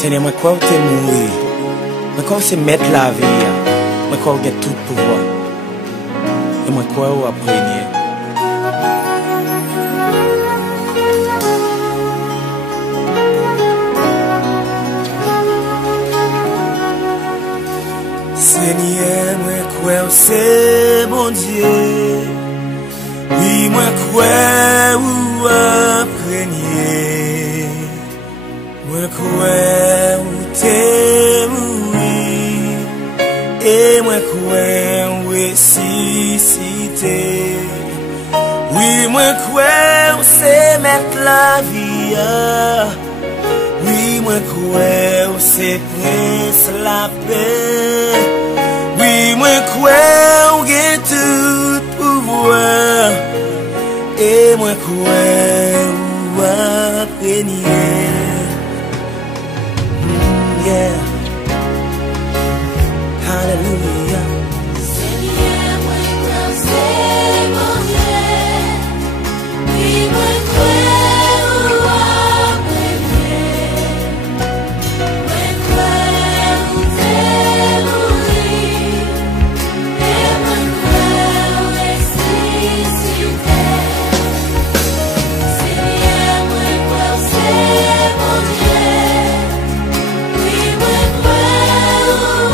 Seigneur, moi crois que tu es mourir. Moi crois que c'est mettre la vie. Moi crois que tu as tout pouvoir. Et moi crois que tu as régné. Seigneur, moi crois que c'est bon Dieu. Oui, moi crois que tu as régné. Moi crois que tu es mourir. Et moi crois ressuscité. Oui, moi crois c'est mettre la vie. Oui, moi crois c'est prince la paix. Oui, moi crois que tout pouvoir. Et moi crois à régner. Yeah. Hallelujah. Seigneur, moi crois c'est mon Dieu. Oui, moi crois à régner. Moi crois t'es mourir. Et moi crois ressuscité. Seigneur, moi crois c'est mon Dieu. Oui, moi crois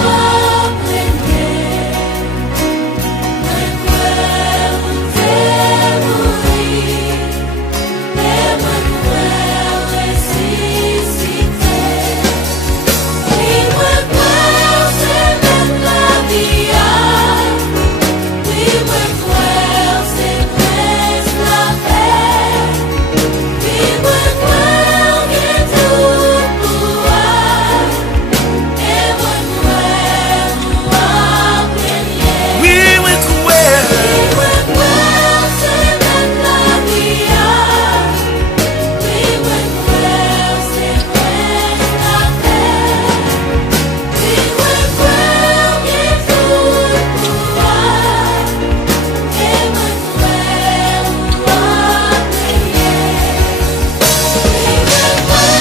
à régner. Moi crois t'es mourir. Et moi crois ressuscité. Oui, moi crois c'est mettre la vie. Oui, moi crois c'est prince la paix. Oui, moi crois que tout pouvoir. Et moi crois à régner. Oui, moi crois. Oui, moi crois c'est mettre la vie. Oui, moi crois c'est prince la paix. Oui, moi crois que tout pouvoir. Et moi crois à régner. Oui, moi crois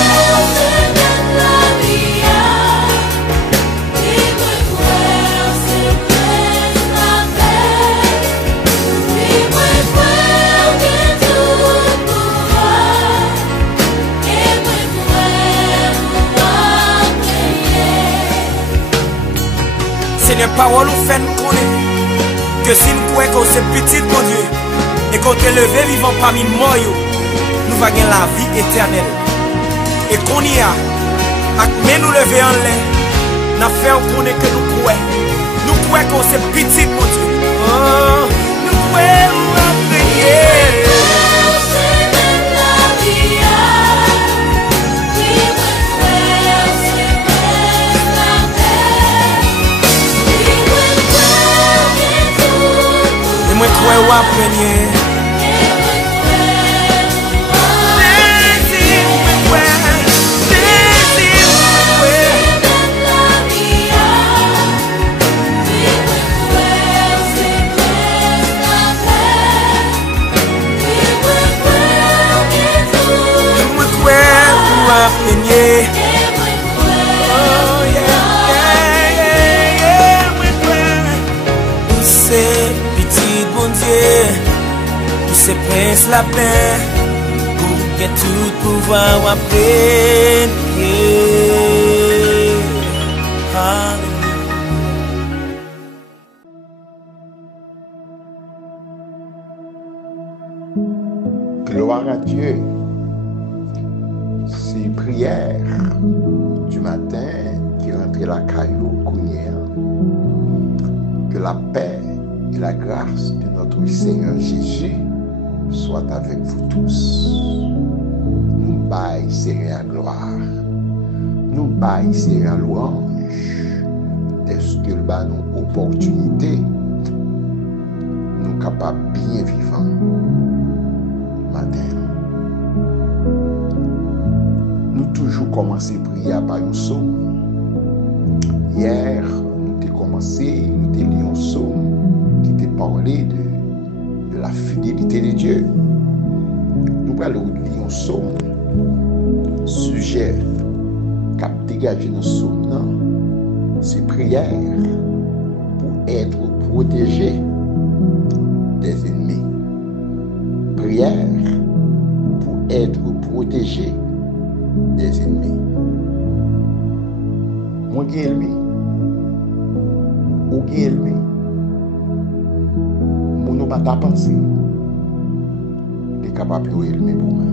c'est mettre la vie. Oui, moi crois c'est prince la paix. Oui, moi crois que tout pouvoir. Et moi crois à régner. Seigneur, parole nous fait nous connaître que si nous croyons que c'est petit mon Dieu et qu'on est levé vivant parmi moi, nous va gagner la vie éternelle. Et qu'on y a, mais nous lever en l'air, nous faisons connaître que nous croyons. Nous croyons que c'est petit mon Dieu. Oh, nous croyons à prier. C'est mettre la vie. Oui, moi crois c'est prince la paix. Oui, moi crois que tout Et moi croyons à prier. et moi crois Désir, moi croyons. Désir, moi croyons. mettre la vie. Oui, moi crois c'est prince la paix. Oui, moi crois que tout Moi croyons à prier. et moi Oh yeah, yeah, yeah, moi croyons. C'est petit bon Dieu, c'est prince la paix, pour que tout pouvoir à prier. Gloire à Dieu. C'est prière du matin qui rentre la caillou Kounia. Que la paix et la grâce de notre Seigneur Jésus soient avec vous tous. Nous baillons Seigneur gloire. Nous baillons Seigneur louange. Est-ce que le bas nous opportunité nous capables bien vivants matin. Nous toujours commencé à prier par un psaume. Hier, nous avons commencé, nous avons lu un psaume qui te parlait de la fidélité de Dieu. Nous allons lire un psaume, sujet qui engagé dans ce nom, c'est prière pour être protégé des ennemis. Prière pour être protégé des ennemis. Moi, qui est ennemi? Ou qui est ennemi? Mon n'a pas ta pensée. Il est capable de ennemi pour moi.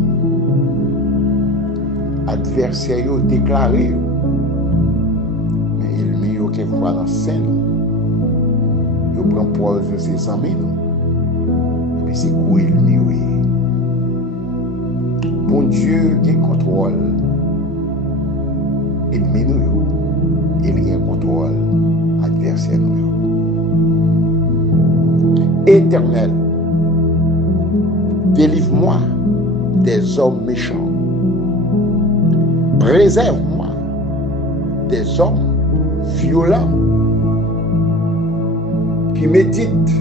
Adversaire déclaré, mais ennemi quelquefois dans scène. Il prend pause de ses amis. Et puis c'est quoi ennemi? Bon Dieu qui contrôle ennemi nous. Il y a un contrôle adversaire nous. Éternel, délivre-moi des hommes méchants. Préserve-moi des hommes violents qui méditent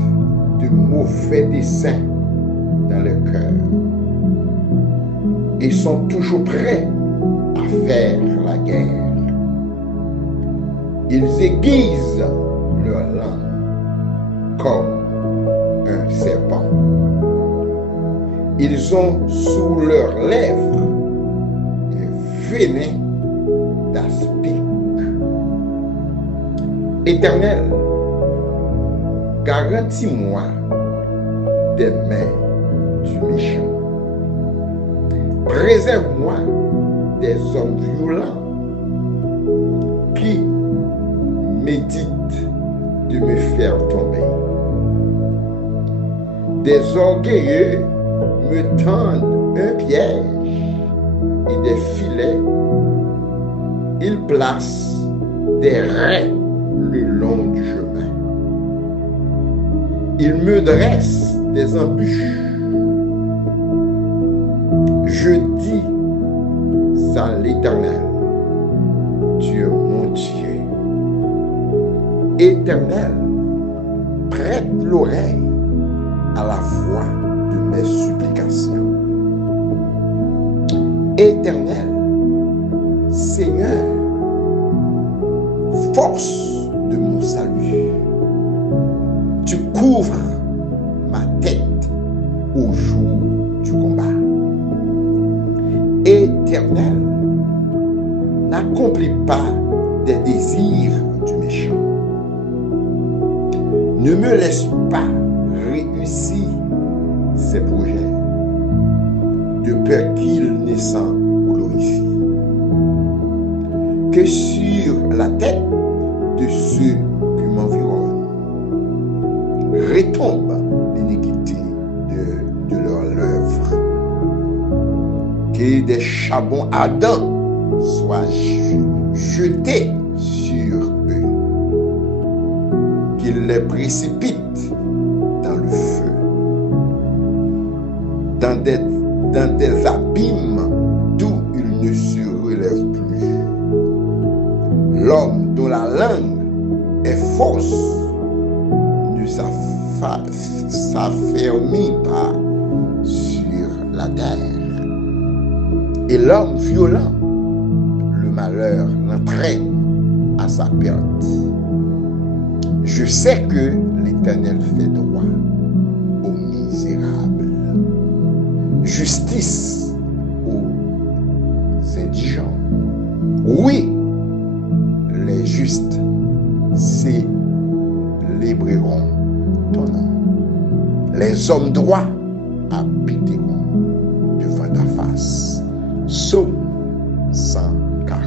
de mauvais desseins dans leur cœur et sont toujours prêts à faire la guerre. Ils aiguisent leur langue comme un serpent. Ils ont sous leurs lèvres un venin d'aspic. Éternel, garantis-moi des mains du méchant. Préserve-moi des hommes violents qui méditent de me faire tomber. Des orgueilleux me tendent un piège et des filets. Ils placent des raies le long du chemin. Ils me dressent des embûches. Je dis à l'Éternel, Dieu mon Dieu. Éternel, prête l'oreille à la voix de mes supplications. Éternel, Seigneur, force de mon salut, tu couvres ma tête au jour du combat. Éternel, n'accomplis pas des désirs du méchant. Ne me laisse pas réussir ses projets, de peur qu'il ne s'en glorifie. Que sur la tête de ceux qui m'environnent retombe l'iniquité de leurs lèvres. Que des charbons ardents soient jetés sur eux. Qu'il les précipite dans le feu, dans des abîmes d'où ils ne se relèvent plus. L'homme dont la langue est fausse ne s'affermit pas sur la terre. Et l'homme violent, le malheur l'entraîne à sa perte. Je sais que l'Éternel fait droit aux misérables, justice aux indigents. Oui, les justes célébreront ton nom. Les hommes droits habiteront devant ta face. Psaume 140.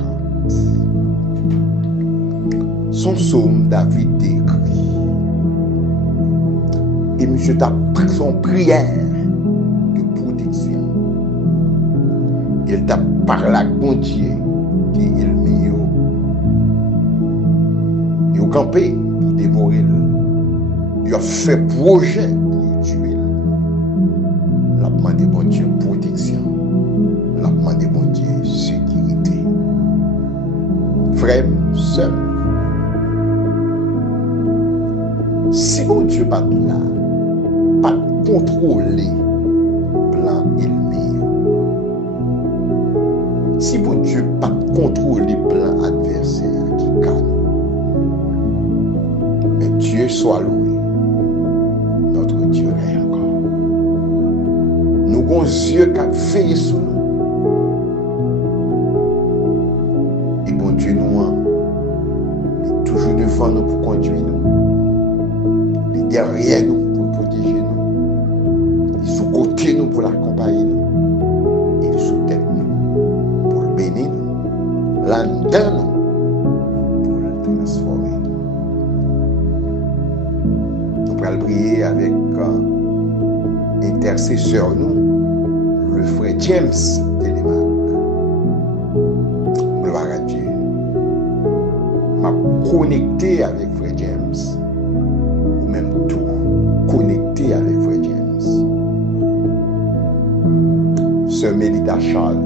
Son psaume, David écrit. Et monsieur t'a pris son prière de protection. Il t'a parlé à bon Dieu qui est ennemi. Il a campé pour dévorer. Il a fait projet pour tuer. Il a demandé bon Dieu protection. Il a demandé bon Dieu sécurité. Frère, sœur, si bon Dieu pas là, pas contrôler plan ennemi. Si bon Dieu pas contrôler plein adversaire qui gagne. Mais Dieu soit loué. Notre Dieu est encore. Nous avons yeux qui veillent sur nous. Et bon Dieu nous il est toujours devant nous pour conduire nous. Il est derrière nous pour protéger nous. Il est sous côté nous pour l'accompagner nous. Il est sous tête nous pour le bénir nous. Là-dedans nous pour le transformer. Nous allons prier avec intercesseur nous, le frère James Télémac. Gloire à Dieu. M'a connecté avec frère James. Ou même tout connecté avec frère James. Sœur Mélida Charles,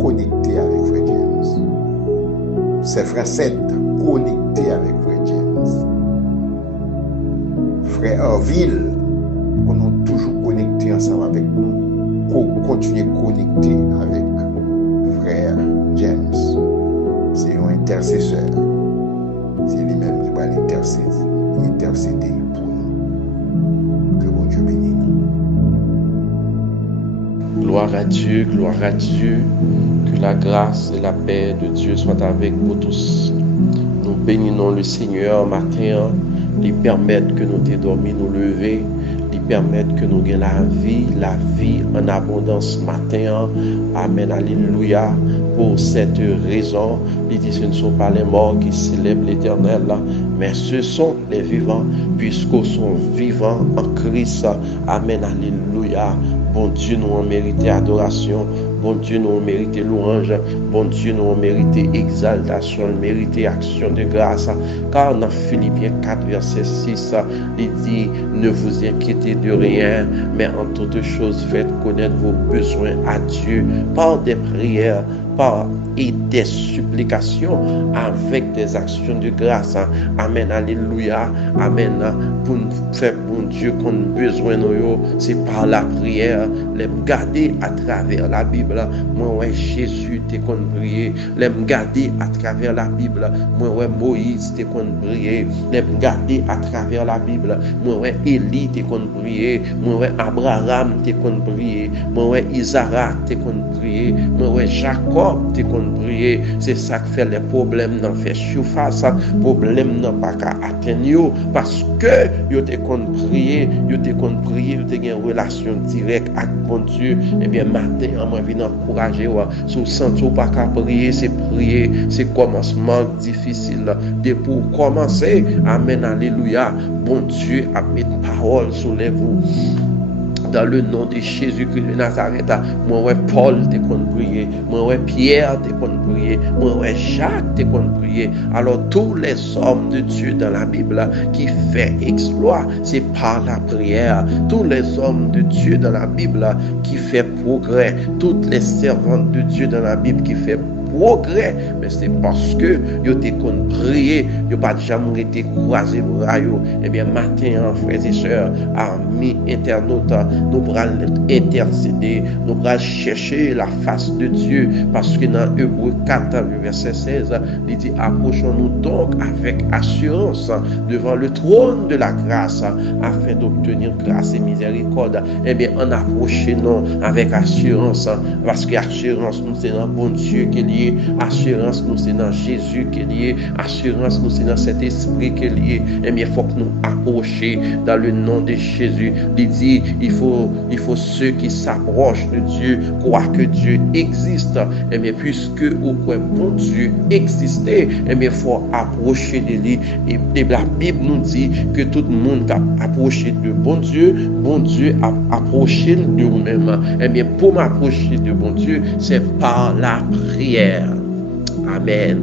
connecté avec frère James. Sœur Francette, connecté avec frère James. Frère Orville, qu'on a toujours connecté ensemble avec nous, qu'on continue connecté avec frère James. C'est un intercesseur. C'est lui-même qui va intercéder pour nous. Que bon Dieu bénisse nous. Gloire à Dieu, gloire à Dieu. Que la grâce et la paix de Dieu soient avec vous tous. Nous bénissons le Seigneur matin, lui permettre que nous t'ayons dormi, nous lever, lui permettre que nous ayons la vie en abondance matin. Amen, alléluia. Pour cette raison, il dit ce ne sont pas les morts qui célèbrent l'Éternel, mais ce sont les vivants, puisqu'ils sont vivants en Christ. Amen, alléluia. Bon Dieu, nous avons mérité adoration. Bon Dieu, nous avons mérité louange. Bon Dieu, nous avons mérité exaltation, mérité action de grâce. Car dans Philippiens 4, verset 6, il dit, ne vous inquiétez de rien, mais en toutes choses, faites connaître vos besoins à Dieu par des prières, par et des supplications avec des actions de grâce. Amen, alléluia, amen. Pour nous faire bon Dieu qu'on a besoin de nous, c'est par la prière. Les garder à travers la Bible. Moi, ouais, Jésus t'es qu'on prier. Les garder à travers la Bible. Moi, ouais, Moïse t'es qu'on prier. Les garder à travers la Bible. Moi, ouais, Élie t'es qu'on prier. Moi, ouais, Abraham t'es qu'on prier. Moi, ouais, Isaac t'es qu'on prier. Moi, ouais, Jacob t'es qu'on prier. C'est ça qui fait les problèmes dans fait surface. Problème n'a pas qu'à atteindre parce que yo t'es qu'on prier, yo t'es qu'on prier, yo t'es une relation directe avec bon Dieu. Et bien matin, moi viens encourager sous sens pas qu'à prier, c'est prier, c'est commencement difficile. De pour commencer, amen, alléluia. Bon Dieu a mis parole sur les vous. Dans le nom de Jésus-Christ de Nazareth, moi ouais Paul t'es qu'on prier, moi ouais Pierre t'es qu'on prier, moi ouais Jacques t'es qu'on prier. Alors tous les hommes de Dieu dans la Bible qui fait exploit, c'est par la prière. Tous les hommes de Dieu dans la Bible qui fait progrès, toutes les servantes de Dieu dans la Bible qui fait progrès, mais c'est parce que yo t'es qu'on prier, yo pas jamais été croisé bras yo. Et bien matin, frères et sœurs, amis internautes, nous allons intercéder, nous allons chercher la face de Dieu, parce que dans Hébreux 4 verset 16, il dit approchons-nous donc avec assurance devant le trône de la grâce afin d'obtenir grâce et miséricorde. Et bien on approchons avec assurance, parce que assurance nous c'est dans bon Dieu qui est lié. Assurance nous c'est dans Jésus qui est lié. Assurance nous c'est dans cet esprit qui est lié. Et bien il faut que nous approchions dans le nom de Jésus. Il dit il faut ceux qui s'approchent de Dieu croient que Dieu existe. Et bien puisque au point bon Dieu existait, et bien il faut approcher de lui. Et la Bible nous dit que tout le monde a approché de bon Dieu a approché de nous-mêmes. Et bien pour m'approcher de bon Dieu, c'est par la prière. Amen.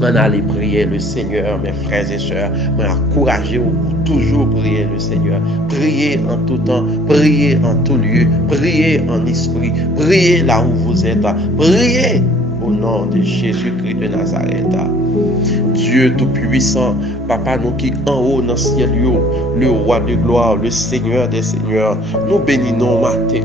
On allait prier le Seigneur, mes frères et sœurs. Encouragez vous pour toujours prier le Seigneur. Priez en tout temps, priez en tout lieu, priez en esprit, priez là où vous êtes. Priez au nom nom de Jésus-Christ de Nazareth. Dieu Tout-Puissant, Papa nous qui en haut dans le ciel, le roi de gloire, le Seigneur des seigneurs, nous bénissons matin,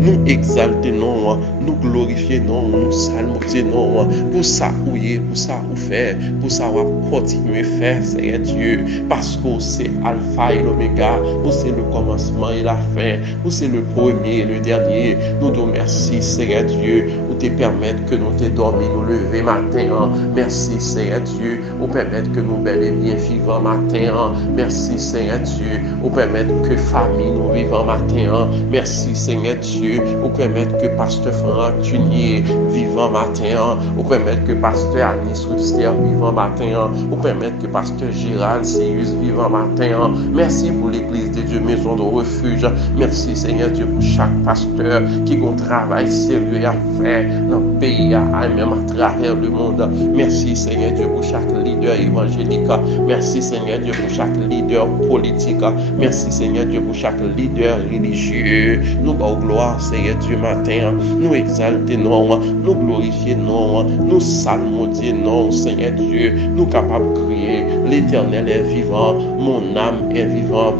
nous exaltons, nous glorifions, nous salmodions pour ça où est, pour ça où faire, pour ça où continuer à faire, Seigneur Dieu, parce que c'est Alpha et l'Oméga, où c'est le commencement et la fin, où c'est le premier et le dernier. Nous te remercions, Seigneur Dieu, où te permettre que nous te dormi, nous lever matin. Merci, Seigneur Dieu, où permettre que nous bel et bien vivons matin. Merci, Seigneur Dieu, où permettre que famille nous vivons matin. Merci, Seigneur Dieu, où permettre que Pasteur Franck Tunier vivant matin. Où permettre que Pasteur Anis Webster vivant matin. Où permettre que Pasteur Gérald Sirius vivant matin. Merci pour l'église de Dieu, maison de refuge. Merci, Seigneur Dieu, pour chaque pasteur qui a un travail sérieux à faire dans le pays, même à travers le monde. Merci, Seigneur Dieu, pour chaque leader évangélique. Merci, Seigneur Dieu, pour chaque leader politique. Merci, Seigneur Dieu, pour chaque leader religieux. Nous avons gloire, Seigneur Dieu, matin. Nous exaltons, nous glorifions, nous salmodions, Seigneur Dieu. Nous capables de crier, l'Éternel est vivant, mon âme est vivante.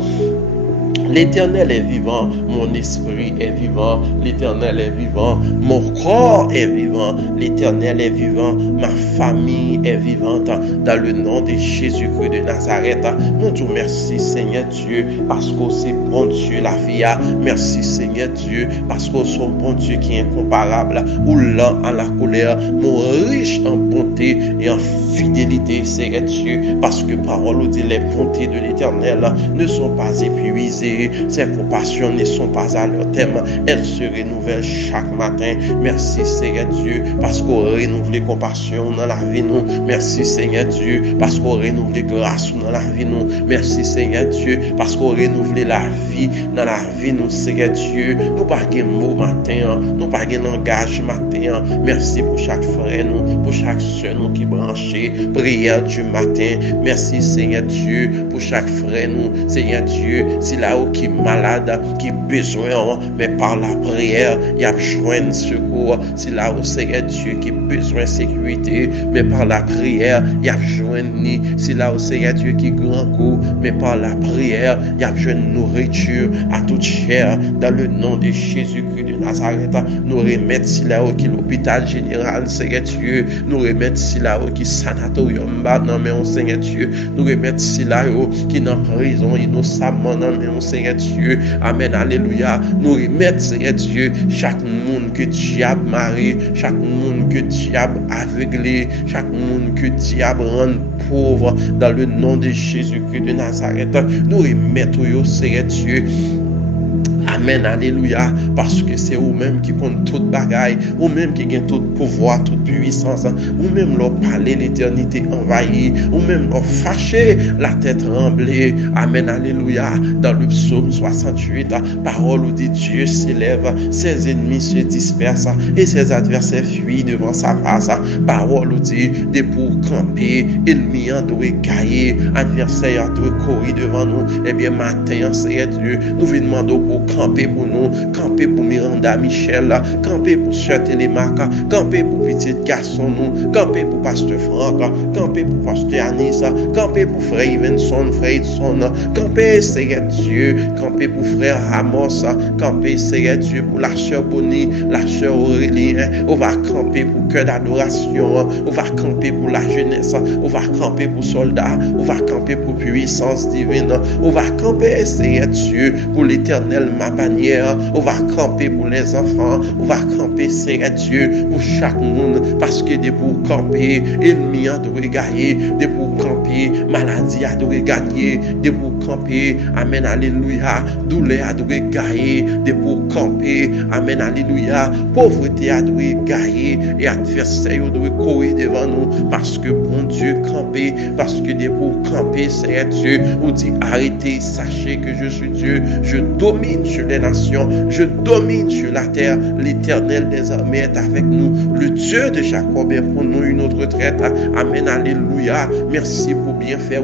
L'Éternel est vivant, mon esprit est vivant, l'Éternel est vivant, mon corps est vivant, l'Éternel est vivant, ma famille est vivante, dans le nom de Jésus-Christ de Nazareth. Nous te remercions, Seigneur Dieu, parce que c'est bon Dieu la vie. Merci, Seigneur Dieu, parce que c'est bon Dieu qui est incomparable, ou lent à la colère, mon riche en bonté et en fidélité, Seigneur Dieu, parce que parole dit les bontés de l'Éternel ne sont pas épuisées. Ses compassions ne sont pas à leur terme, elles se renouvellent chaque matin. Merci, Seigneur Dieu, parce qu'on renouvelle les compassions dans la vie nous. Merci, Seigneur Dieu, parce qu'on renouvelle les grâces dans la vie nous. Merci, Seigneur Dieu, parce qu'on renouvelle la vie dans la vie nous, Seigneur Dieu. Nous pas de mots matin, nous pas de langage matin. Merci pour chaque frère nous, pour chaque soeur nous qui branché, prière du matin. Merci, Seigneur Dieu, pour chaque frère nous, Seigneur Dieu, si là qui est malade, qui a besoin, mais par la prière, il y a besoin de secours. C'est là où Seigneur Dieu qui a besoin de sécurité, mais par la prière, il y a besoin de nid. C'est là où Seigneur Dieu qui est grand coup, mais par la prière, il y a besoin de nourriture à toute chair. Dans le nom de Jésus-Christ de Nazareth, nous remettons si là où qui est l'hôpital général, Seigneur Dieu, nous remettons si là où qui est sanatorium, non mais Seigneur Dieu, nous remettons si là où qui est dans prison, innocemment, non mais Seigneur Dieu, amen, alléluia. Nous remettons, Seigneur Dieu, chaque monde que diable marie, chaque monde que diable aveuglé, chaque monde que diable rend pauvre, dans le nom de Jésus-Christ de Nazareth. Nous remettons, Seigneur Dieu. Amen, alléluia, parce que c'est vous-même qui compte toute bagaille, vous-même qui gagne tout pouvoir, toute puissance, vous-même leur parler l'éternité envahie, vous-même leur fâcher, la tête tremblée. Amen, alléluia. Dans le psaume 68, parole où dit Dieu s'élève, ses ennemis se dispersent et ses adversaires fuient devant sa face. Parole où dit des pour camper, ennemis en doit gailler, adversaires doit courir devant nous. Eh bien, matin, Seigneur Dieu, nous venons demander pour camper pour nous, camper pour Miranda Michel, camper pour Sœur Télémac, camper pour petit garçon nous, camper pour Pasteur Franck, camper pour Pasteur Anis, camper pour Frère Ivenson, Frère Edson, camper Seigneur Dieu, camper pour Frère Ramos, camper Seigneur Dieu pour la Sœur Bonnie, la Sœur Aurélie, on va camper pour cœur d'adoration, on va camper pour la jeunesse, on va camper pour soldats, on va camper pour puissance divine, on va camper Seigneur Dieu pour l'éternel ma bannière, on va camper pour les enfants, on va camper Seigneur Dieu pour chaque monde, parce que des pour camper, ennemi a doit gagner, des pour camper, maladie a doit gagner, des pour camper, amen, alléluia, douleur a doit gagner, des pour camper, amen, alléluia, pauvreté a doit gagner, et adversaire doit courir devant nous, parce que bon Dieu camper, parce que des pour camper, Seigneur Dieu, on dit arrêtez, sachez que je suis Dieu, je domine sur les nations, je domine sur la terre, l'Éternel des armées est avec nous, le Dieu de Jacob est pour nous une autre retraite. Amen, alléluia. Merci pour bien faire,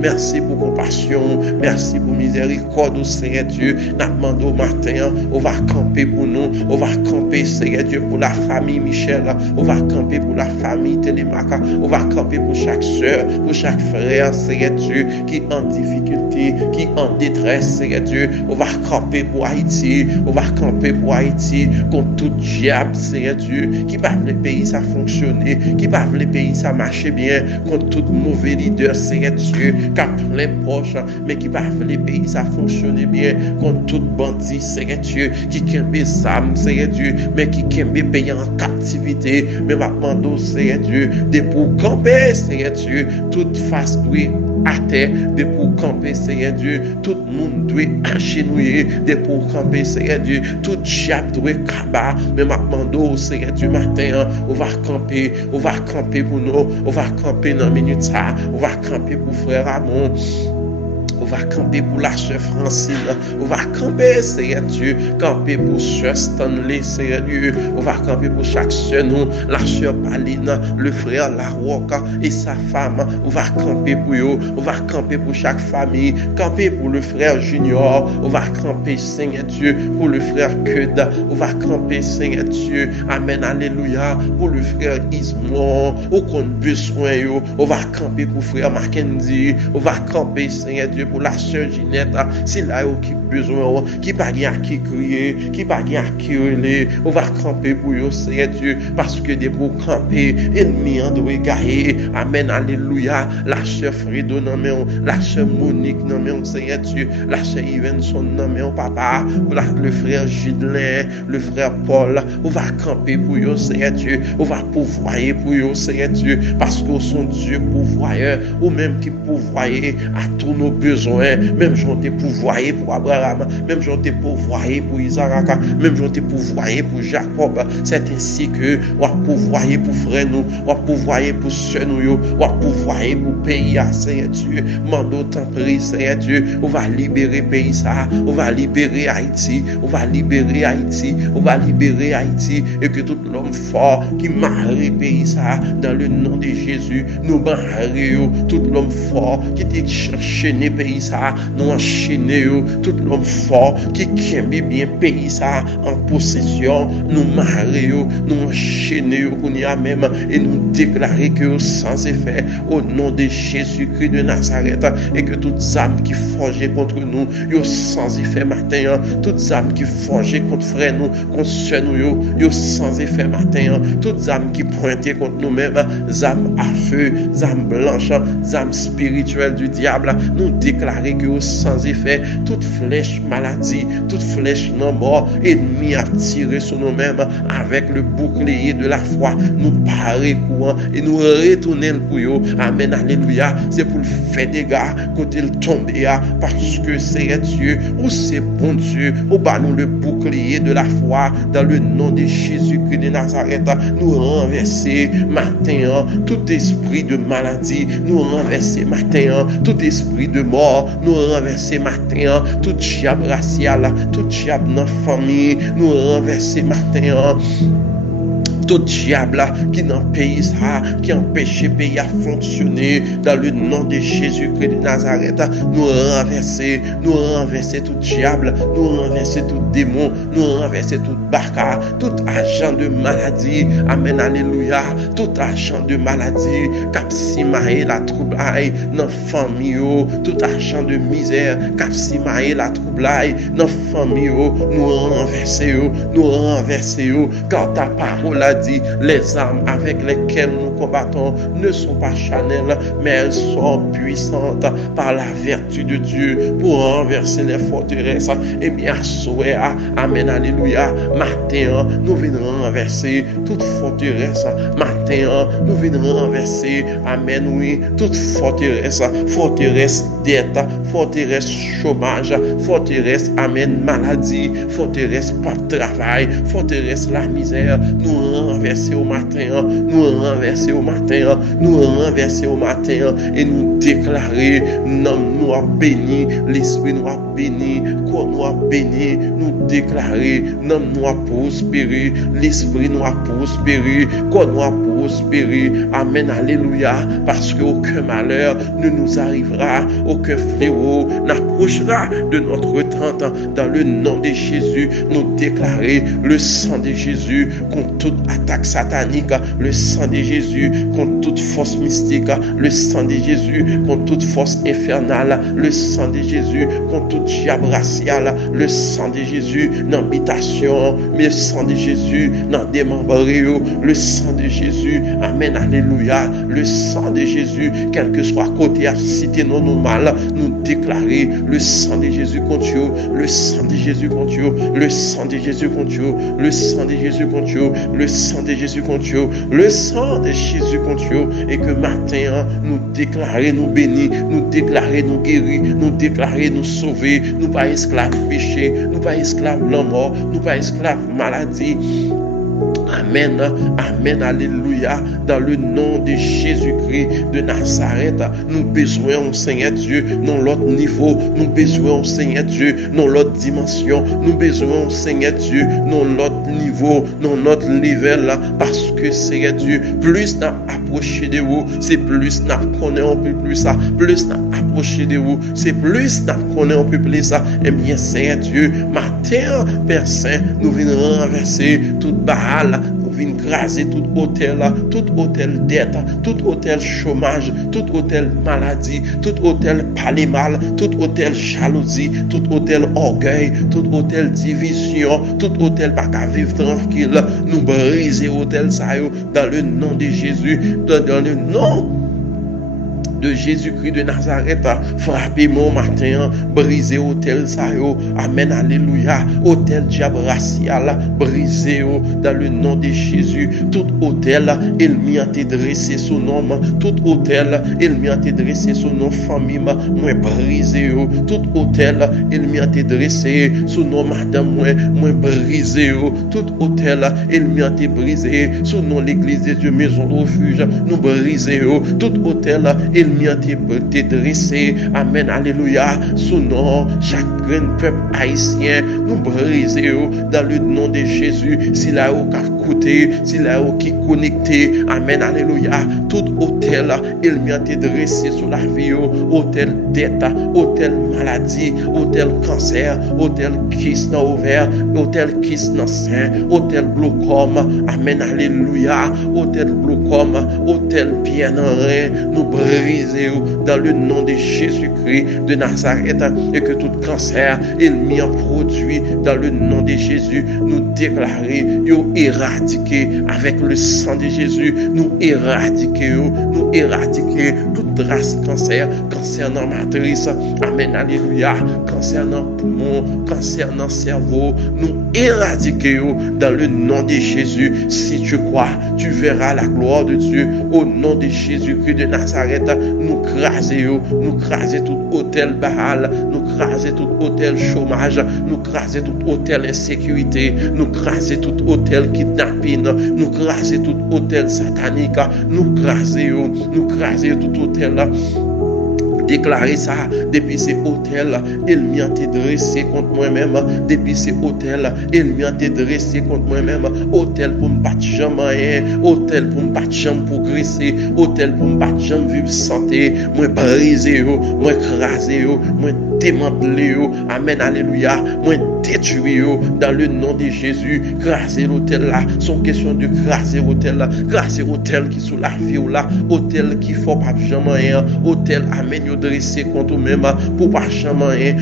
merci pour compassion, nous. Merci pour miséricorde, Seigneur Dieu. Nous demandons matin, on va camper pour nous. On va camper, Seigneur Dieu, pour la famille Michel. On va camper pour la famille Télémaca. On va camper pour chaque soeur, pour chaque frère, Seigneur Dieu, qui est en difficulté, qui est en détresse, Seigneur Dieu. On va camper pour Haïti. On va camper pour Haïti contre tout diable, Seigneur Dieu, qui va le pays ça fonctionner, qui va le pays ça marcher bien, contre tout mauvais leader, Seigneur Dieu, qui a plein proche, mais qui va le pays ça fonctionner bien, contre tout bandit, Seigneur Dieu, qui kembe âme, Seigneur Dieu, mais qui kembe pays en captivité, mais maintenant, Seigneur Dieu, de pour camper, Seigneur Dieu, toute face douée à terre, de pour camper, Seigneur Dieu, tout le monde doit enchaîner, de pour camper, Seigneur Dieu, tout diable doit cabar, mais maintenant, Seigneur Dieu, matin, on va camper pour nous, on va camper dans la minute ça, on va camper pour frère Ramon. On va camper pour la sœur Francine. On va camper, Seigneur Dieu. Camper pour sœur Stanley, Seigneur Dieu. On va camper pour chaque sœur, nous. La sœur Paline, le frère Laroca et sa femme. On va camper pour eux. On va camper pour chaque famille. Camper pour le frère Junior. On va camper, Seigneur Dieu, pour le frère Keda. On va camper, Seigneur Dieu. Amen, alléluia. Pour le frère Ismon. Au compte besoin, yo. On va camper pour frère Mackenzie. On va camper, Seigneur Dieu, pour la sœur Ginette, c'est là qui besoin, qui pas à qui crier, qui pas à qui relais, on va camper pour eux, Seigneur Dieu, parce que des pour camper, ennemis en doit gagner. Amen, alléluia. La sœur Fredo, non mais la sœur Monique, non mais Seigneur Dieu, la sœur Ivenson, non mais papa, le frère Gidlin, le frère Paul, on va camper pour eux, Seigneur Dieu, on va pourvoyer pour eux, Seigneur Dieu, parce que sont Dieu pourvoyeur, ou même qui pourvoyer à tous nos besoins. Même j'en ai pourvoyé pour Abraham, même j'en ai pourvoyé pour Isaac, même j'en ai pourvoyé pour Jacob. C'est ainsi que on va pourvoyer pour frère nous, on va pourvoyer pour soeur nous, on va pourvoyer pour pays à Seigneur Dieu. Mando tant prie, Seigneur Dieu, on va libérer pays ça, on va libérer Haïti, on va libérer Haïti, on va libérer Haïti, et que tout l'homme fort qui marie pays ça, dans le nom de Jésus, nous barrions tout l'homme fort qui était enchaîné pays ça, nous enchaînons tout l'homme fort qui aime bien pays ça en possession, nous marions, nous enchaînons qu'on y a même et nous déclarer que sans effet au nom de Jésus-Christ de Nazareth, et que toutes âmes qui forgent contre nous, yo sans effet matin, toutes âmes qui forgent contre frère nous, contre soeur nous, yo sans effet matin, toutes âmes qui pointent contre nous-mêmes, âmes à feu, âmes blanches, âmes spirituelles du diable, nous déclarer que sans effet, toute flèche maladie, toute flèche non mort, ennemi à tirer sur nous-mêmes avec le bouclier de la foi, nous parer courant et nous retourner pour eux. Amen, alléluia. C'est pour le faire des gars côté le tomber, parce que c'est Dieu, ou c'est bon Dieu, ou bah nous le bouclier de la foi, dans le nom de Jésus-Christ de Nazareth, nous renverser matin tout esprit de maladie, nous renverser matin tout esprit de mort, nous renverser matin tout diable racial, tout diable dans la famille, nous renverser matin tout diable qui dans le pays ça, qui empêche le pays à fonctionner, dans le nom de Jésus-Christ de Nazareth, nous renverser tout diable, nous renverser tout démon, nous renverser tout baka, tout agent de maladie, amen, alléluia, tout agent de maladie, capsimae la troublai, dans la famille, tout agent de misère, capsimae la troublai, dans la famille, nous renverser, car ta parole a dit, les armes avec lesquelles nous combattons ne sont pas charnelles, mais elles sont puissantes par la vertu de Dieu pour renverser les forteresses. Et bien, amen, alléluia. Matin, nous venons renverser toute forteresse. Matin, nous venons renverser, amen, oui, toute forteresse, forteresse dette, forteresse chômage, forteresse, amen, maladie, forteresse pas de travail, forteresse la misère. Nous renverser au matin, nous renverser au matin, nous renverser au matin et nous déclarer, nom nous a béni, l'esprit nous a béni, corps nous a béni, nous déclarer, nom nous a prospéré, l'esprit nous a prospéré, corps nous a prospéré. prospérer. Amen, alléluia, parce qu'aucun malheur ne nous arrivera, aucun fléau n'approchera de notre tente. Dans le nom de Jésus, nous déclarer le sang de Jésus contre toute attaque satanique, le sang de Jésus contre toute force mystique, le sang de Jésus contre toute force infernale, le sang de Jésus contre tout diable racial, le sang de Jésus dans l'habitation, le sang de Jésus dans démembré, le sang de Jésus, amen, alléluia, le sang de Jésus, quel que soit côté à cité non mal, nous déclarer le sang de Jésus contre eux, le sang de Jésus contre eux, le sang de Jésus contre eux, le sang de Jésus contre eux, le sang de Jésus contre eux, le sang de Jésus contre eux, et que matin nous déclarer nous bénis, nous déclarer nous guéris, nous déclarer nous sauver, nous pas esclaves péché, nous pas esclaves la mort, nous pas esclaves maladie. Amen, amen, alléluia, dans le nom de Jésus-Christ de Nazareth, nous besoin, Seigneur Dieu, dans l'autre niveau, nous besoin, Seigneur Dieu, dans l'autre dimension, nous besoin, Seigneur Dieu, dans l'autre niveau, dans notre level, parce que, Seigneur Dieu, plus nous approcher de vous, c'est plus nous connaissons un peu plus ça, plus nous approcher de vous, c'est plus nous connaissons un peu plus ça. Eh bien, Seigneur Dieu, matin, Père Saint, nous venons renverser toute balle, nous venons craser tout hôtel dette, tout hôtel chômage, tout hôtel maladie, tout hôtel parler mal, tout hôtel jalousie, tout hôtel orgueil, tout hôtel division, tout hôtel pas qu'à vivre tranquille. Nous briser hôtel ça dans le nom de Jésus, dans le nom de Jésus-Christ de Nazareth. Frappez mon matin, brisez hôtel ça yo, amen, alléluia, hôtel diable racial, brisez dans le nom de Jésus. Tout hôtel il m'y a été dressé sous nom, tout hôtel il m'y a été dressé sous nom famille, moi brisez tout hôtel il m'y a été dressé sous nom madame, moi brisez tout hôtel il m'y a été brisé sous nom l'église de Dieu maison de refuge, nous brisez tout hôtel il m'y a été dressé, amen, alléluia, sous nom chaque peuple haïtien, nous brisons dans le nom de Jésus. Si là où côté, si là où qui connecté, amen, alléluia, tout hôtel il m'y a été dressé sur la vie, hôtel dette, hôtel maladie, hôtel cancer, hôtel kyste ouvert, hôtel kyste dans sein, hôtel glaucome, amen, alléluia, hôtel glaucome, hôtel bien en rein, nous brisons dans le nom de Jésus-Christ de Nazareth, et que tout cancer il m'y a produit dans le nom de Jésus, nous déclarer, yo éradiquer avec le sang de Jésus, nous éradiquer toute race cancer, cancer dans la matrice, amen, alléluia, cancer dans le poumon, cancer dans le cerveau, nous éradiquer dans le nom de Jésus. Si tu crois, tu verras la gloire de Dieu au nom de Jésus-Christ de Nazareth. Nous craser tout hôtel Baal, nous craser tout hôtel chômage, nous craser tout hôtel insécurité, nous craser tout hôtel kidnapping, nous craser tout hôtel satanique, nous craser tout hôtel déclarer ça depuis ces hôtels, il m'y a été dressé contre moi-même, depuis ces hôtels, il m'y a été dressé contre moi-même, hôtel pour me battre jamais, hôtel pour me battre jamais progresser, hôtel pour me battre jamais vivre santé, moi briser, moi craser, moi démanteler, amen, alléluia, moi détruire dans le nom de Jésus, craser l'hôtel là, son question de craser l'hôtel là, craser l'hôtel qui sous la vie là, hôtel qui faut pas jamais, hôtel amen, dressé contre même pour pas jamais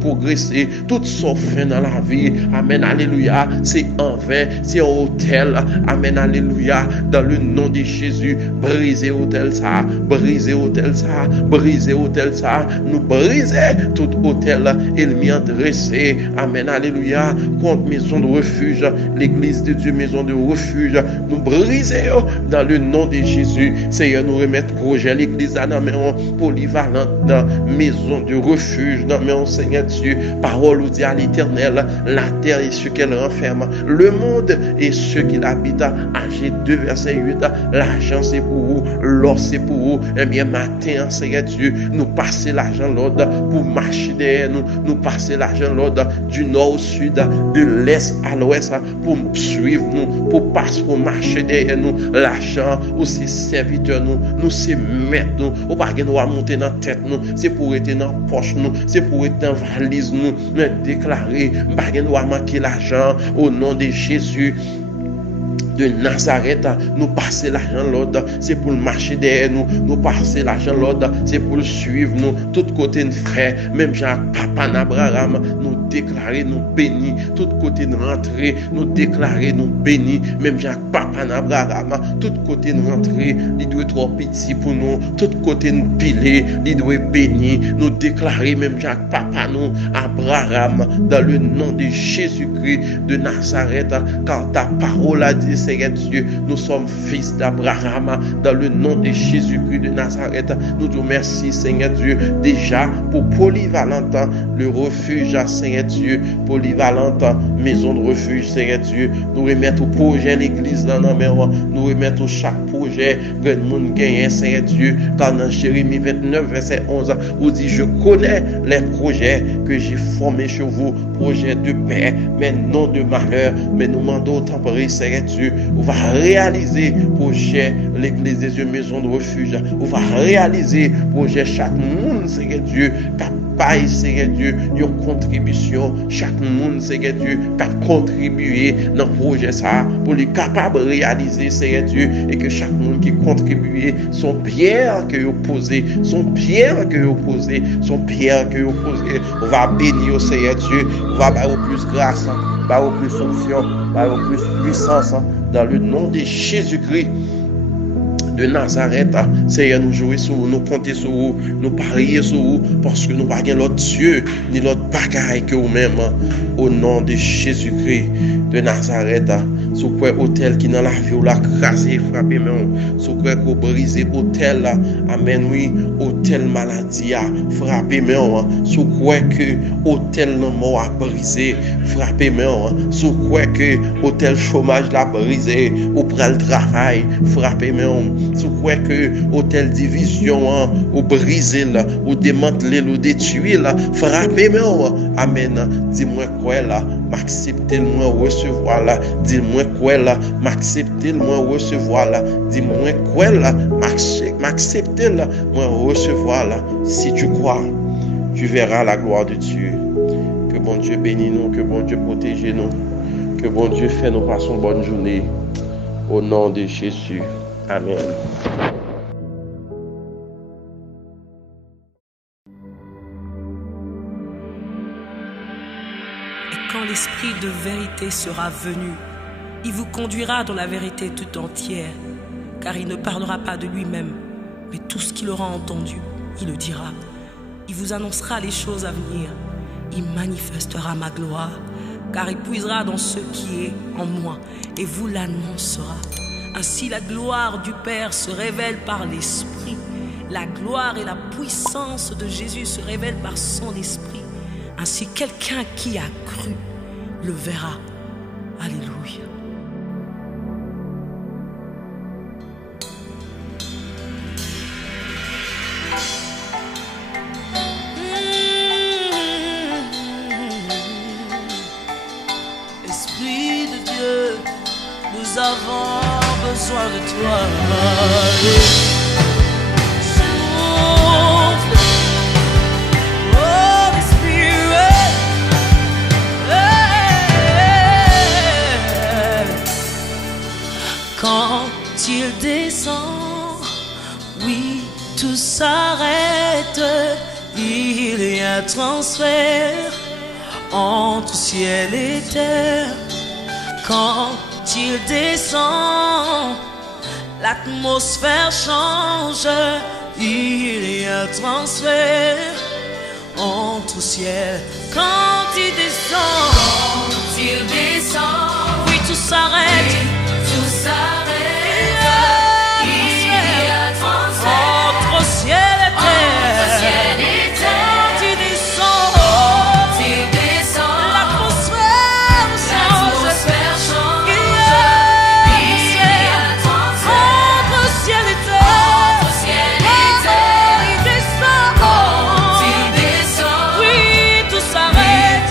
progresser, tout sauf fin dans la vie, amen, alléluia, c'est en vain, c'est un hôtel, amen, alléluia, dans le nom de Jésus, briser hôtel ça, briser hôtel ça, briser hôtel ça, nous briser tout hôtel, il m'y a dressé, amen, alléluia, contre maison de refuge, l'église de Dieu, maison de refuge, nous briser dans le nom de Jésus. Seigneur, nous remettre projet l'église à la maison polyvalente, dans maison de refuge, dans mon Seigneur Dieu, parole ou dit à l'éternel, la terre et ce qu'elle renferme, le monde et ceux qui l'habitent. Ag 2 verset 8, l'argent c'est pour vous, l'or c'est pour vous. Eh bien matin, Seigneur Dieu, nous passer l'argent l'ordre pour marcher derrière nous, nous passer l'argent l'ordre du nord au sud, de l'est à l'ouest, pour suivre nous, pour passer, pour marcher derrière nous. L'argent, ou c'est serviteur nous c'est maître nous, ou pas nous à monter dans la tête nous, c'est pour être dans la poche nous, c'est pour être dans la valise nous, déclarer, pas nous à manquer l'argent au nom de Jésus de Nazareth. Nous passer l'argent l'autre, c'est pour le marcher derrière nous. Nous passer l'argent l'autre, c'est pour le suivre nous. Tout côté de frère, même Jacques, papa Abraham, nous déclarer, nous bénir. Tout côté de rentrer, nous déclarer, nous bénir. Même Jacques, papa Abraham, tout côté de rentrer, il doit être trop petit pour nous. Tout côté de piler, il doit bénir. Nous déclarer, même Jacques, papa nous, Abraham, dans le nom de Jésus-Christ de Nazareth, car ta parole a dit, Seigneur Dieu, nous sommes fils d'Abraham dans le nom de Jésus-Christ de Nazareth. Nous te remercions, Seigneur Dieu, déjà pour Polyvalente, le refuge, Seigneur Dieu, Polyvalente, maison de refuge, Seigneur Dieu. Nous remettons au projet l'église dans nos mains, nous remettons chaque projet que nous gagnons, Seigneur Dieu, car dans Jérémie 29, verset 11, vous dit, je connais les projets que j'ai formés chez vous, projets de paix, mais non de malheur, mais nous demandons au temporel, Seigneur Dieu, on va réaliser projet l'église des yeux maison de refuge, on va réaliser projet chaque monde, Seigneur Dieu, capable, Seigneur Dieu, une contribution, chaque monde, Seigneur Dieu, qui a contribué dans le projet ça, pour les capables de réaliser, Seigneur Dieu, et que chaque monde qui contribue, son pierre que vous posez, son pierre que vous posez, son pierre que vous posez, on va bénir, Seigneur Dieu, on va avoir plus grâce, avoir plus fonction, avoir plus puissance, dans le nom de Jésus-Christ de Nazareth. Seigneur, nous jouer sur vous, nous compter sur vous, nous parier sur vous, parce que nous n'avons pas l'autre Dieu, ni l'autre bagaille que vous-même, au nom de Jésus-Christ de Nazareth. Sous quoi hôtel qui dans la vie ou la crasé, frappé, sous quoi qu'on brisé hôtel, amen, oui, hôtel maladie a frappé, sous quoi que hôtel mort a brisé, frappé, sous quoi que hôtel chômage l'a brisé, ou prend le travail, frappé, sous quoi que hôtel division ou brisé, ou démantelé, ou détruit, frappé, amen, dis-moi quoi là, m'accepter le moins recevoir là, dis-moi quoi là, m'accepter le moins recevoir là, dis-moi quoi là, m'accepter le moins recevoir là. Si tu crois, tu verras la gloire de Dieu. Que bon Dieu bénisse nous, que bon Dieu protège nous, que bon Dieu fait nous passer une bonne journée. Au nom de Jésus. Amen. Quand l'Esprit de vérité sera venu, il vous conduira dans la vérité tout entière, car il ne parlera pas de lui-même, mais tout ce qu'il aura entendu, il le dira. Il vous annoncera les choses à venir, il manifestera ma gloire, car il puisera dans ce qui est en moi, et vous l'annoncera. Ainsi la gloire du Père se révèle par l'Esprit, la gloire et la puissance de Jésus se révèlent par son Esprit. Ainsi quelqu'un qui a cru le verra. Alléluia. Esprit de Dieu, nous avons besoin de toi. Quand il descend, oui, tout s'arrête. Il y a transfert entre ciel et terre. Quand il descend, l'atmosphère change. Il y a transfert entre ciel. Quand il descend, oui, tout s'arrête. Tout s'arrête, il y a transfert entre ciel et terre. Quand il descend, l'atmosphère change. Il y a transfert entre ciel et terre. Quand il descend, oui, tout s'arrête.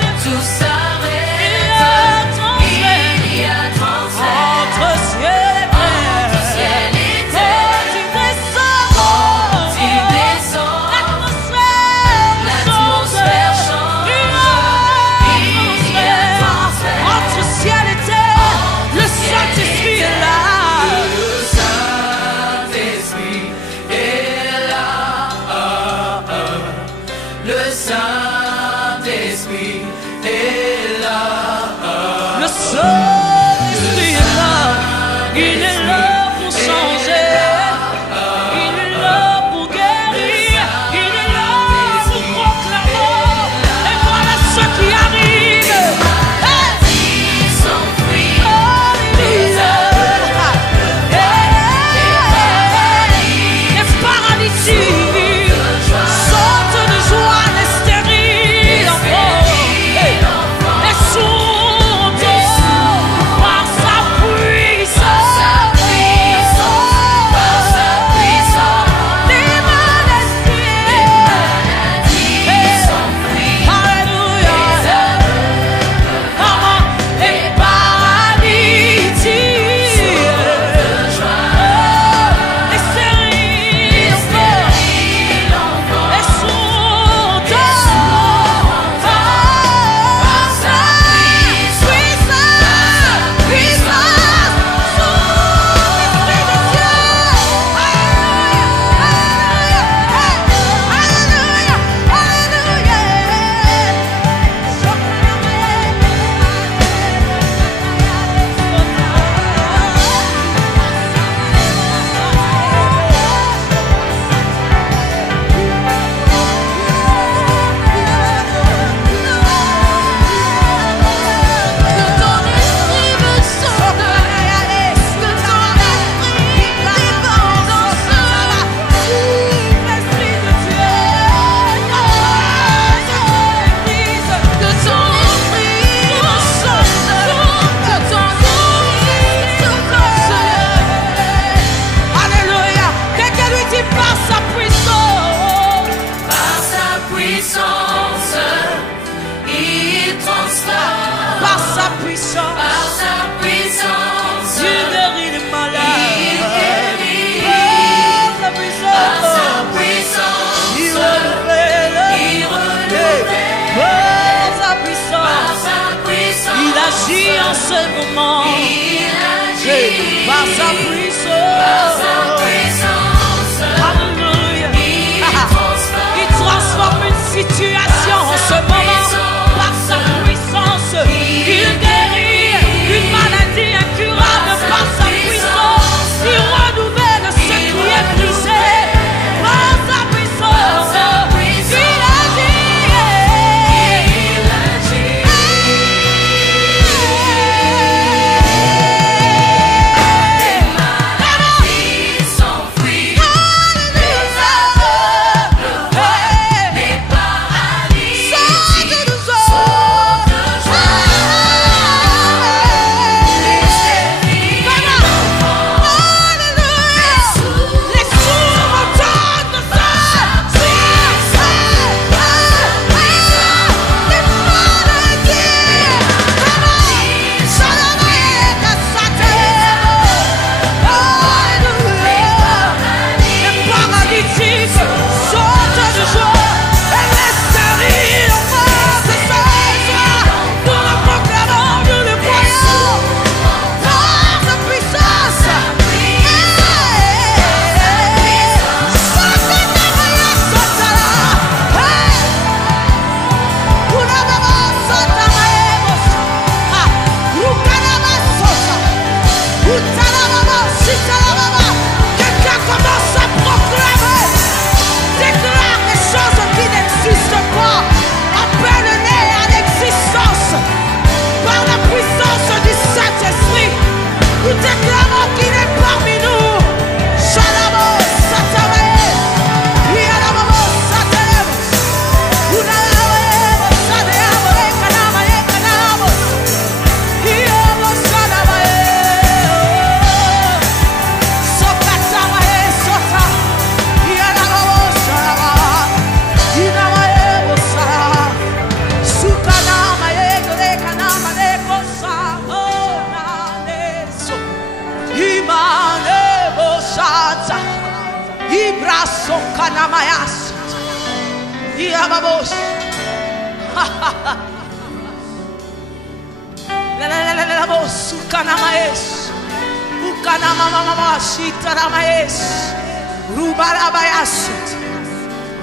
par sa puissance. Alléluia. Il transforme une situation en ce moment par sa puissance. Il guérit une maladie incurable par sa puissance. Il renouvelle ce qui est brisé par sa puissance. Il a dit.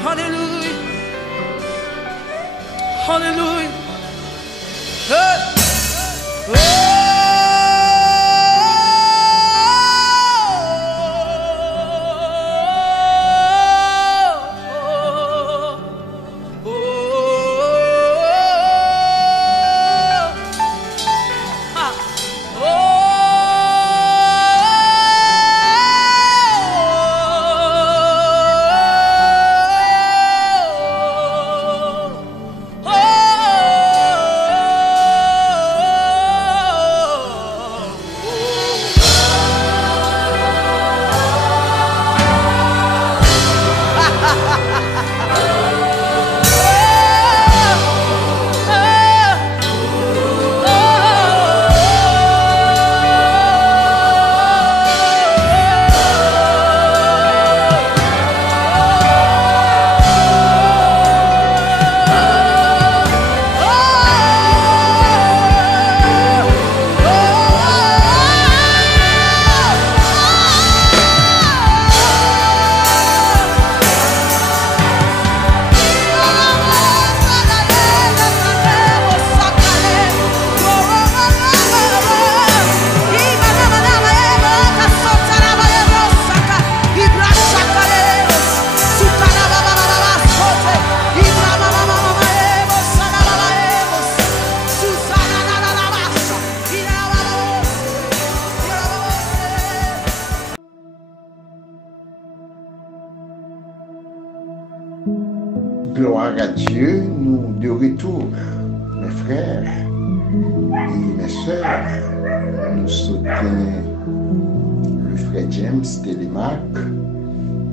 Hallelujah. Hallelujah. Gloire à Dieu, nous de retour, mes frères et mes sœurs, nous soutenons le frère James Télémac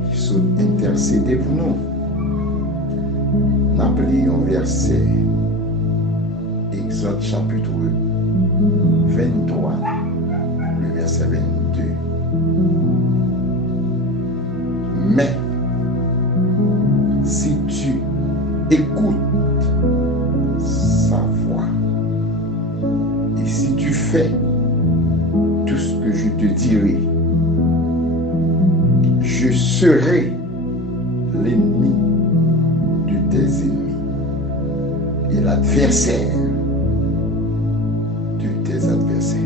qui sont intercédés pour nous. Nous appelons un verset, Exode chapitre 23, le verset 22. Mais si tu écoutes sa voix et si tu fais tout ce que je te dirai, je serai l'ennemi de tes ennemis et l'adversaire de tes adversaires.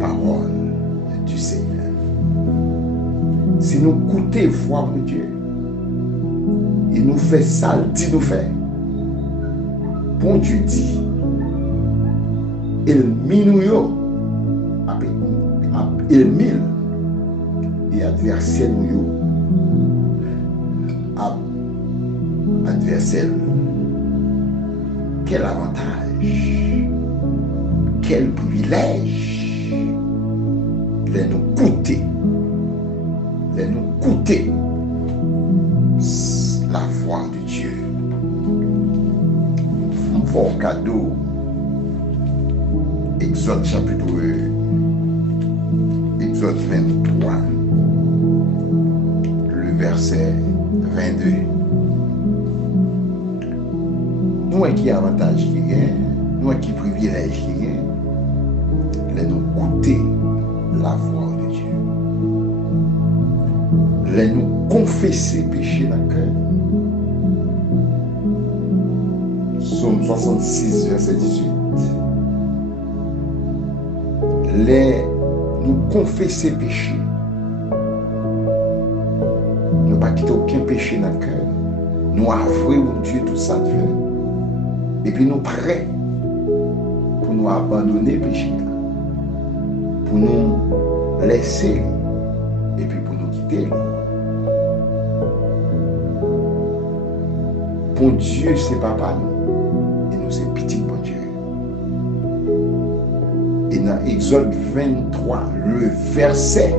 Parole du Seigneur. Si nous écoutons voix de Dieu, il nous fait ça, il dit nous faire. Bon Dieu dit, il minouille, il mille, et adversaire nous, adversaire. Quel avantage, quel privilège de nous coûter, la voix de Dieu. Un bon cadeau. Exode chapitre 23, le verset 22. Nous qui avantage qui est, nous qui privilège qui est, nous goûter la voix de Dieu. Nous confesser péché dans le cœur. Psaume 66, verset 18. Nous confesser péché. Nous pas quitter aucun péché dans le cœur. Nous avouer au Dieu tout ça de fait. Et puis nous prêts pour nous abandonner le péché. Pour nous laisser. Et puis pour nous quitter. Bon Dieu, c'est papa nous. Et nous, c'est petit bon Dieu. Et dans Exode 23, le verset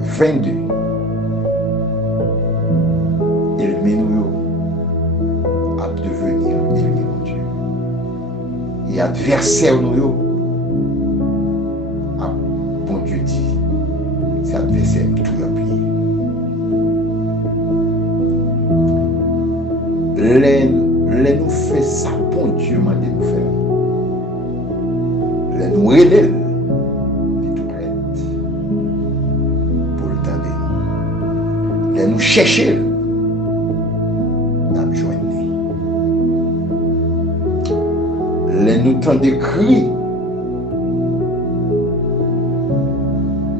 22, il nous à devenir ennemi mon Dieu. Et adversaire nous, bon Dieu dit, c'est adversaire tout le pays. Les nous fait ça, bon Dieu m'a dit nous faire. Les nous relève, les tout prête pour le temps de nous. Les nous chercher, nous joindre. Les nous tendre des cris,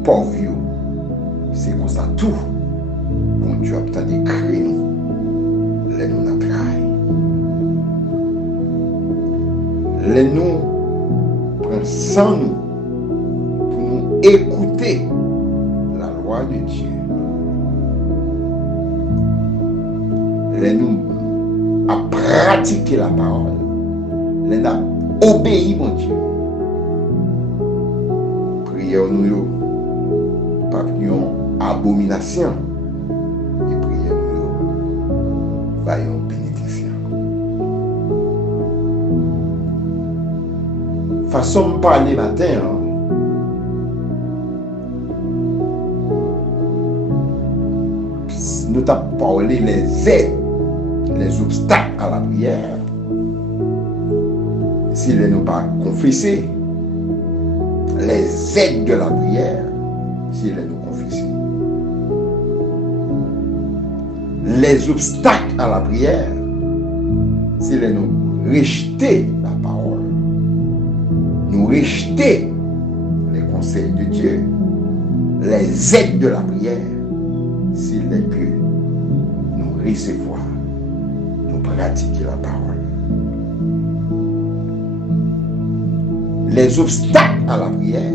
pauvre, c'est comme ça tout. Bon Dieu a obtenu des cris, nous. Les nous n'apprennent. Les nous prennent sans nous pour nous écouter la loi de Dieu. Les nous à pratiquer la parole. Les nous à obéir mon Dieu. Prière nous, pas une abomination. Vaillons bénédiction. Façon de parler matin, nous avons parlé les aides, les obstacles à la prière. Si nous n'avons pas confessé, les aides de la prière, si nous nous confessons. Les obstacles à la prière, c'est de nous rejeter la parole, nous rejeter les conseils de Dieu, les aides de la prière, c'est que nous recevoir, nous pratiquer la parole. Les obstacles à la prière,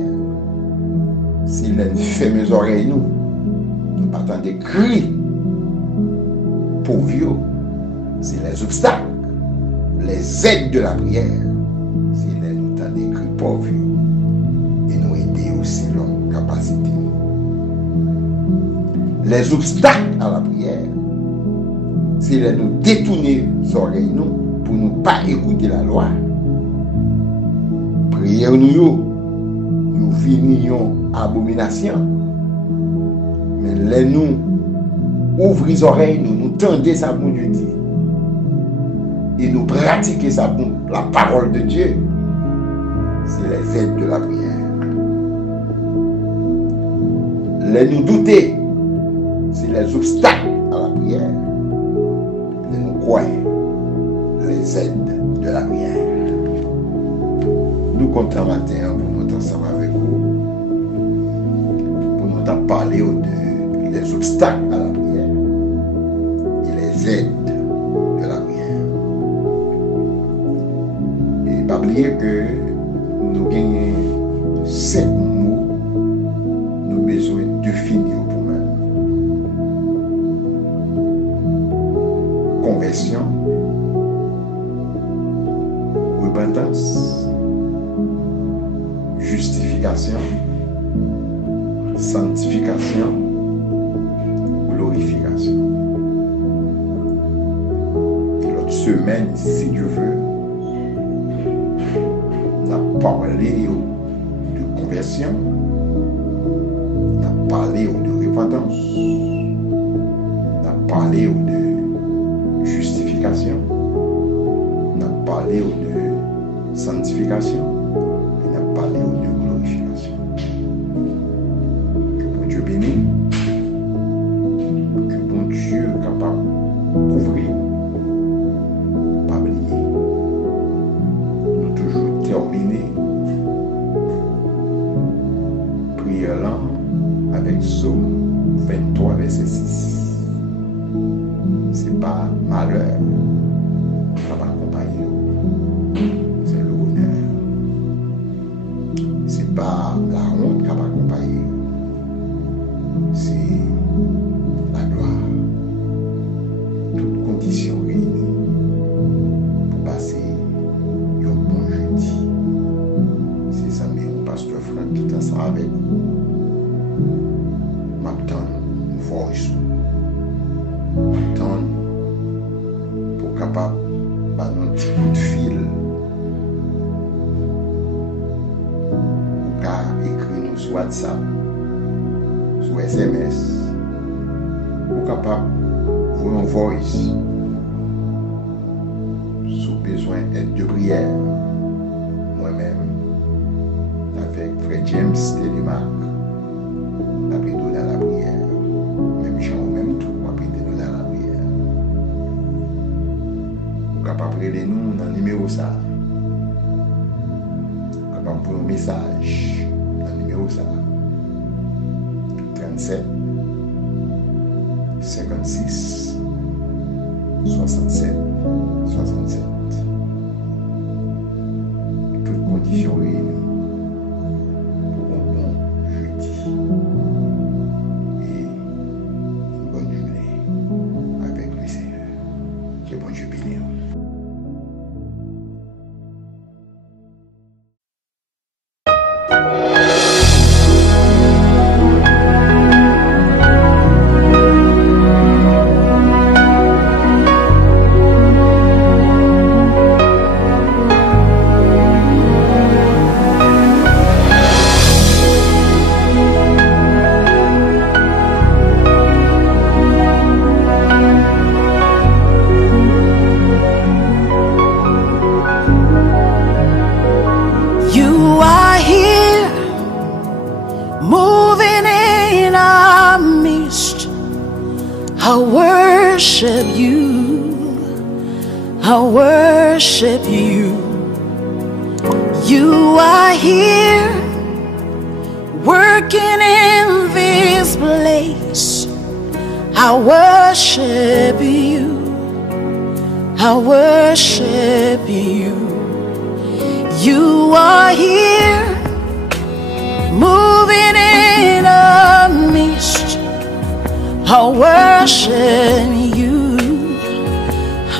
c'est de fermer les oreilles, nous partons des cris. Pour vieux, c'est les obstacles, les aides de la prière, c'est les nous t'en écrit pauvres et nous aider aussi leur capacité. Les obstacles à la prière, c'est les nous détourner les oreilles nous pour ne pas écouter la loi. Prière nous venions abomination, mais les nous ouvrez les oreilles, nous tendez sa bon Dieu dit. Et nous pratiquer la parole de Dieu. C'est les aides de la prière. les nous douter, c'est les obstacles à la prière. Les nous croyons, les aides de la prière. Nous comptons matin pour nous ensemble avec vous, pour nous parler des obstacles à la prière et les aides de la prière. Et pas oublier que nous gagnons 7 mots, nous avons besoin de finir pour nous. Conversion, repentance, justification, sanctification, glorification. Et l'autre semaine, si Dieu veut, on a parlé de conversion, on a parlé de repentance, on a parlé de justification, on a parlé de sanctification, on a parlé de glorification. Que bon Dieu bénisse, que bon Dieu capable de couvrir, pas oublier. Nous toujours terminer prière là avec Psaume 23, verset 6. C'est pas malheur qui va accompagner, c'est le bonheur. C'est pas la honte qui va accompagner, c'est la gloire. Toutes conditions réunies pour passer un bon jeudi. C'est ça même, pasteur Franck qui est ensemble avec vous. M'attend une voice. M'attend pour capable de faire un petit coup de fil. Pour écrire nous sur WhatsApp, sur SMS, pour capable de voir une voice. Sous besoin d'aide de prière, moi-même, avec Frère James Télémark, après tout dans la prière, même Jean, même tout, après tout dans la prière. Vous capable de nous dans le numéro ça. Vous capable pour un message dans le numéro ça. 37 56 67 67. Toutes conditions réunies pour un bon jeudi et une bonne journée avec le Seigneur. Que bon Dieu bénisse. You are here, moving in our midst. I worship you, I worship you. You are here, working in this place. I worship you, I worship you. You are here, moving in our midst. I worship you,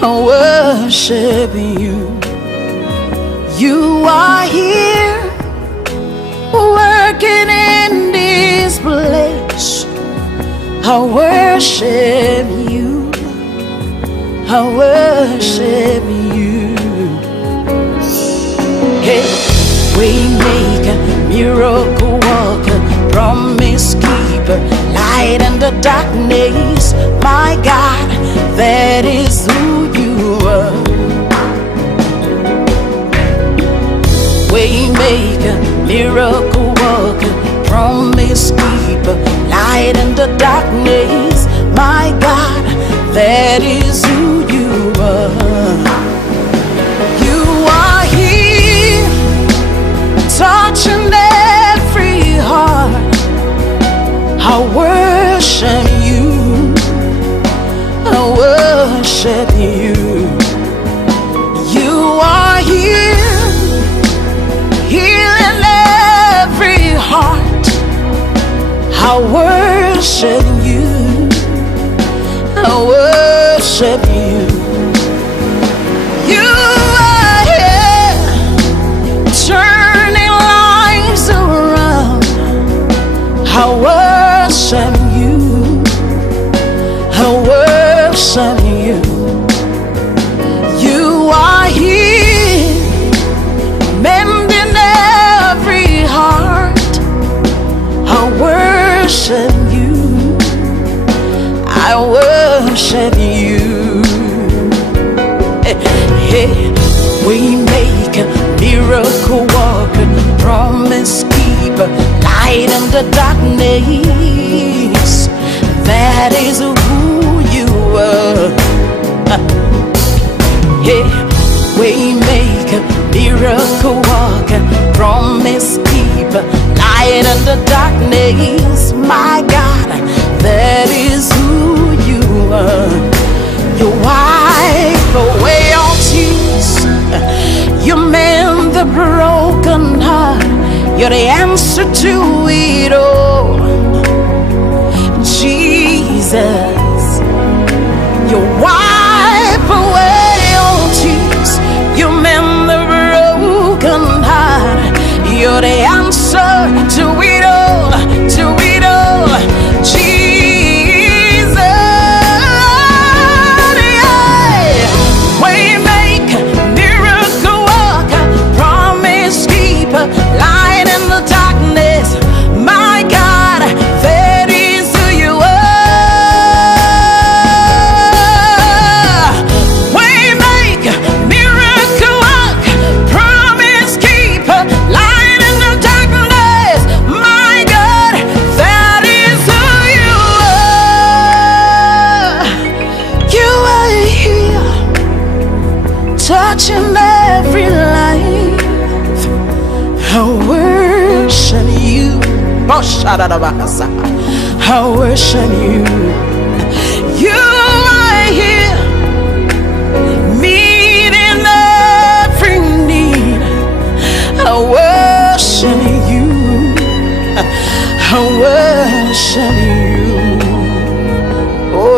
I worship you. You are here, working in this place. I worship you, I worship you. Hey, Waymaker, miracle worker, promise keeper, light in the darkness. My God, that is who you are. Waymaker, miracle worker, promise keeper, light in the darkness. My God, that is who you are. You are here, touching every heart. I worship you, I worship you. You are here, healing every heart. I worship you, I worship you. You are here, turning lives around. I worship you, I worship you. You are here, mending every heart. I worship you, I worship you. Hey, we make a miracle walker, promise keeper, light in the darkness. That is who you are. Hey, we make a miracle walker, promise keeper, light in the darkness. My God, that is who you are. You wipe away all tears, you mend the broken heart. You're the answer to it all, Jesus. You wipe away all tears, you mend the broken heart. You're the answer to it all, to it all, Jesus. Yeah. We make miracle worker, promise keeper, light in the darkness. My God, that is who you are. We make miracle worker, promise keeper, light in the darkness. My God, that is who you are. You are here, touching every life. I worship you. I worship you. You are here, meeting every need. I worship you, I worship you. Oh,